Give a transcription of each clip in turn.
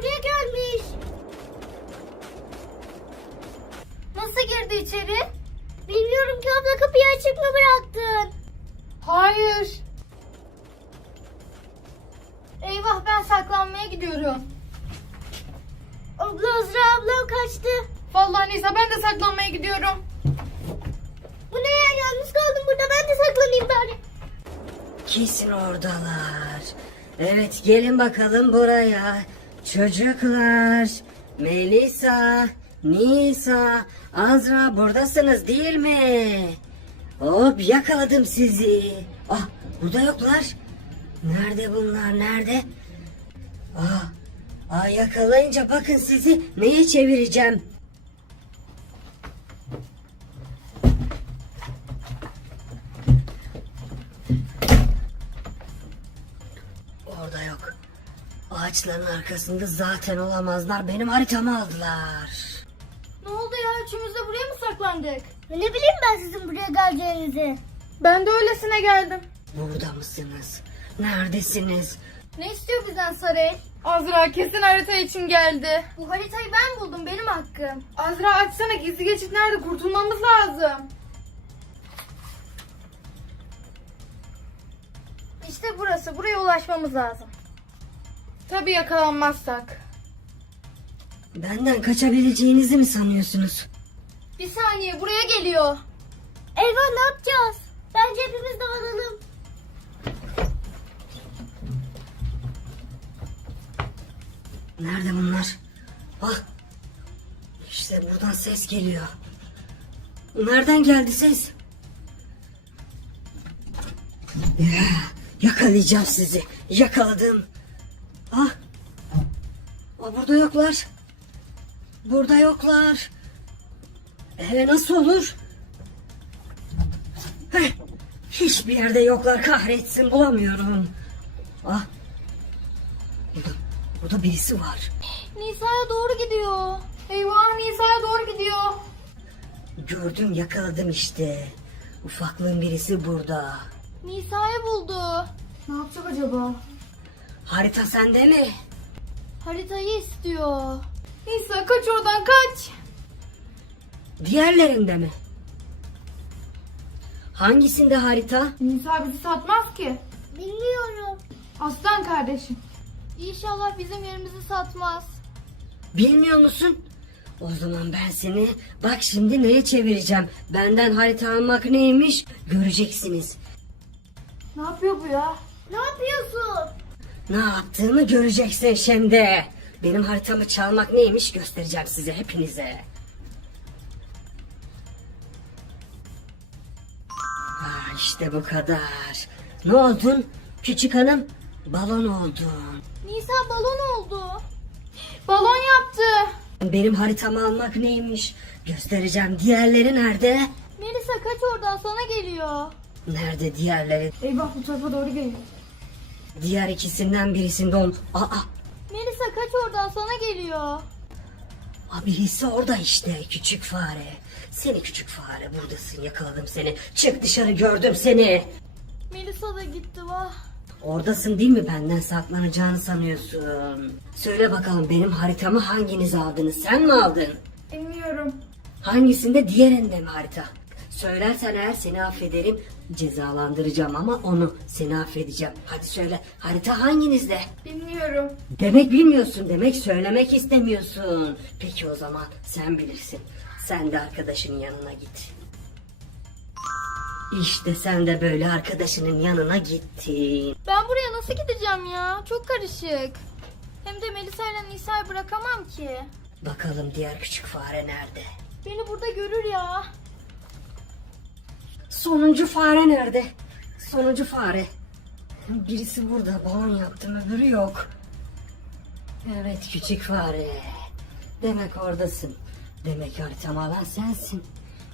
buraya gelmiş. Nasıl girdi içeri? Bilmiyorum ki abla kapıyı açık mı bıraktın? Hayır. Eyvah ben saklanmaya gidiyorum. Abla Azra ablam kaçtı. Vallahi Nisa ben de saklanmaya gidiyorum. Bu ne ya yalnız kaldım burada ben de saklanayım bari. Kesin oradalar. Evet gelin bakalım buraya. Çocuklar. Melisa, Nisa, Azra buradasınız değil mi? Hop yakaladım sizi. Ah burada yoklar. Nerede bunlar nerede? Ah, ah yakalayınca bakın sizi neye çevireceğim. Ağaçların arkasında zaten olamazlar. Benim haritamı aldılar. Ne oldu ya üçümüz de buraya mı saklandık? Ne bileyim ben sizin buraya geleceğinizi. Ben de öylesine geldim. Burada mısınız? Neredesiniz? Ne istiyor bizden Saray? Azra kesin harita için geldi. Bu haritayı ben buldum benim hakkım. Azra açsana gizli geçit nerede kurtulmamız lazım. İşte burası. Buraya ulaşmamız lazım. Tabii yakalanmazsak. Benden kaçabileceğinizi mi sanıyorsunuz? Bir saniye buraya geliyor. Eyvah ne yapacağız? Bence hepimiz dağılalım. Nerede bunlar? Ah. İşte buradan ses geliyor. Nereden geldi ses? Ya, yakalayacağım sizi. Yakaladım. Aa, burada yoklar. Burada yoklar. Ee, nasıl olur? Heh, hiçbir yerde yoklar kahretsin bulamıyorum. Ah. Burada, burada birisi var. Nisa'ya doğru gidiyor. Eyvah Nisa'ya doğru gidiyor. Gördüm yakaladım işte. Ufaklığın birisi burada. Nisa'yı buldu. Ne yapacak acaba? Harita sende mi? Haritayı istiyor. Nisa kaç oradan kaç. Diğerlerinde mi? Hangisinde harita? Nisa bizi satmaz ki. Bilmiyorum. Aslan kardeşim. İnşallah bizim yerimizi satmaz. Bilmiyor musun? O zaman ben seni bak şimdi neye çevireceğim. Benden harita almak neymiş göreceksiniz. Ne yapıyor bu ya? Ne yapıyorsun? Ne yaptığımı göreceksin şimdi. Benim haritamı çalmak neymiş göstereceğim size hepinize. Ha, işte bu kadar. Ne oldun? Küçük hanım balon oldun. Nisa balon oldu. Balon yaptı. Benim haritamı almak neymiş göstereceğim. Diğerleri nerede? Melisa kaç oradan sana geliyor. Nerede diğerleri? Eyvah bu tarafa doğru geliyor. Diğer ikisinden birisinde on. Aa, Melisa kaç oradan sana geliyor. aa, birisi orada işte küçük fare. Seni küçük fare buradasın yakaladım seni. Çık dışarı gördüm seni. Melisa da gitti vah. Oradasın değil mi benden saklanacağını sanıyorsun? Söyle bakalım benim haritamı hanginiz aldınız? Sen mi aldın? Bilmiyorum. Hangisinde diğerinde mi harita? Söylersen eğer seni affederim cezalandıracağım ama onu seni affedeceğim. Hadi söyle harita hanginizde? Bilmiyorum. Demek bilmiyorsun demek söylemek istemiyorsun. Peki o zaman sen bilirsin. Sen de arkadaşının yanına git. İşte sen de böyle arkadaşının yanına gittin. Ben buraya nasıl gideceğim ya? Çok karışık. Hem de Melisa ile Nisa'yı bırakamam ki. Bakalım diğer küçük fare nerede? Beni burada görür ya. Sonuncu fare nerede? Sonuncu fare. Birisi burada balon yaptım öbürü yok. Evet küçük fare. Demek oradasın. Demek haritamı alan sensin.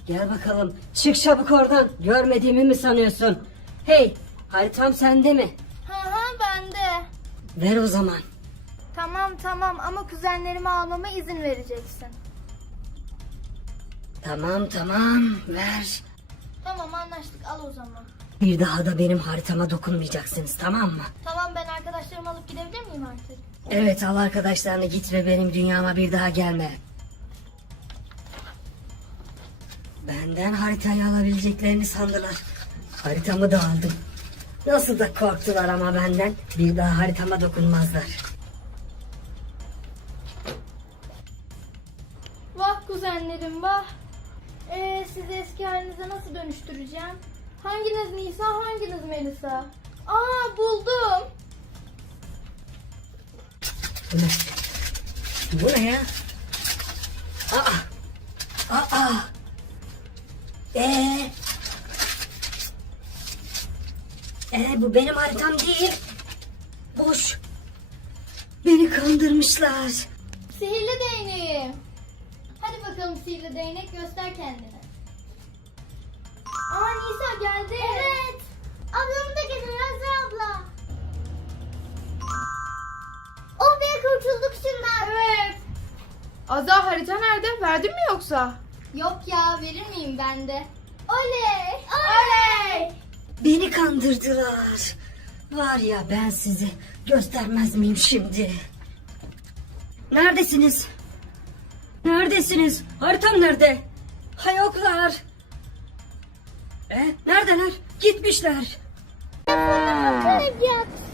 Gel bakalım çık çabuk oradan. Görmediğimi mi sanıyorsun? Hey haritam sende mi? Hı hı bende. Ver o zaman. Tamam tamam ama kuzenlerimi almama izin vereceksin. Tamam tamam ver. Tamam anlaştık al o zaman. Bir daha da benim haritama dokunmayacaksınız tamam mı? Tamam ben arkadaşlarımı alıp gidebilir miyim artık? Evet al arkadaşlarını git ve benim dünyama bir daha gelme. Benden haritayı alabileceklerini sandılar. Haritamı da aldım. Nasıl da korktular ama benden. Bir daha haritama dokunmazlar. Vah kuzenlerim vah. Ee, sizi eski halinize nasıl dönüştüreceğim? Hanginiz Nisa hanginiz Melisa? Aa buldum. Bu ne? Bu ne ya? Aa! Aa! Ee? Ee bu benim haritam değil. Boş. Beni kandırmışlar. Sihirli değneğim. Bakalım sihirli değnek göster kendini. Aa Nisa geldi. Evet. Ablamı da getir Azra abla. Oh be kurtulduk şundan. Evet. Azra harita nerede? Verdin mi yoksa? Yok ya verir miyim ben de? Oley. Oley. Beni kandırdılar. Var ya ben sizi göstermez miyim şimdi? Neredesiniz? Neredesiniz? Haritam nerede? Ha yoklar. E, neredeler? Gitmişler. kıracaksın?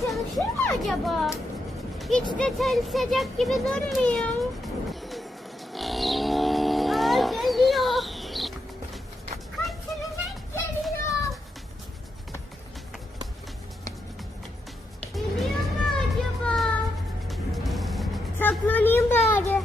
Çalışır mı acaba? Hiç de çalışacak gibi durmuyor. Geliyor. Kaçın inek geliyor. Geliyor mu acaba? Saklanayım bari.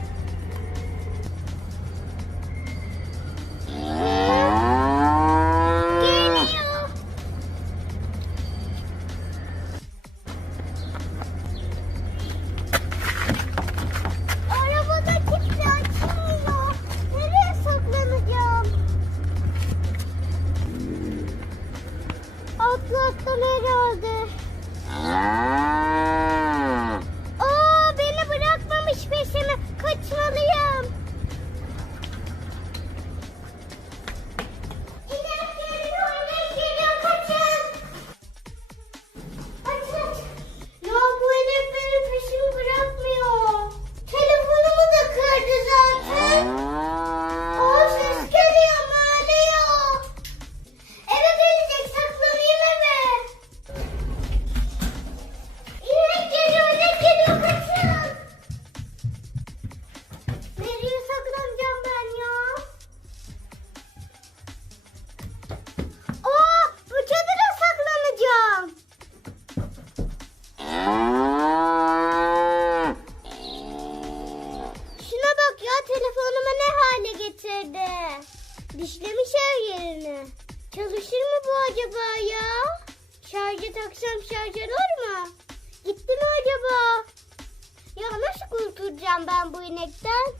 Kurtulacağım ben bu inekten?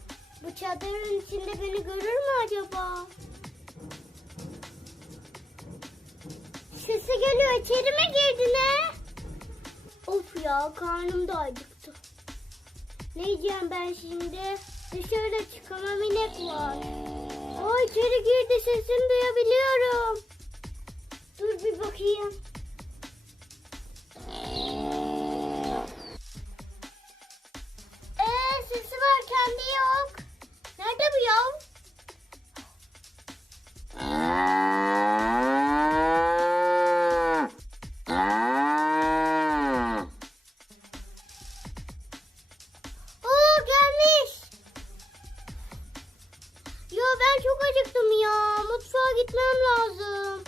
Bu çadırın içinde beni görür mü acaba? Sesi geliyor içeri mi girdi ne? Of ya karnım da acıktı. Ne yiyeceğim ben şimdi? Dışarıda çıkamam inek var. Aa içeri girdi sesini duyabiliyorum. Dur bir bakayım. Çok acıktım ya. Mutfağa gitmem lazım.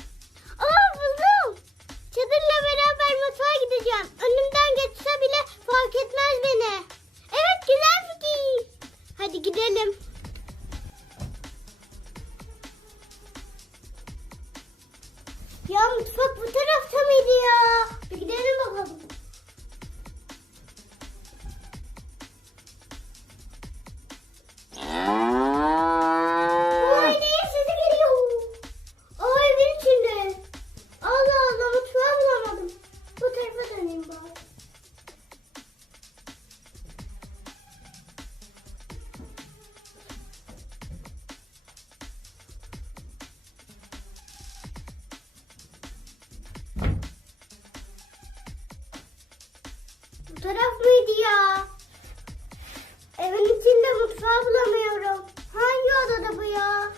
Aa buldum. Çadırla beraber mutfağa gideceğim. Önümden geçse bile fark etmez beni. Evet güzel fikir. Hadi gidelim. Ya mutfak bu tarafta mıydı ya? Bir gidelim bakalım. Taraf mıydı ya? Evin içinde mutfağı bulamıyorum. Hangi odada bu ya?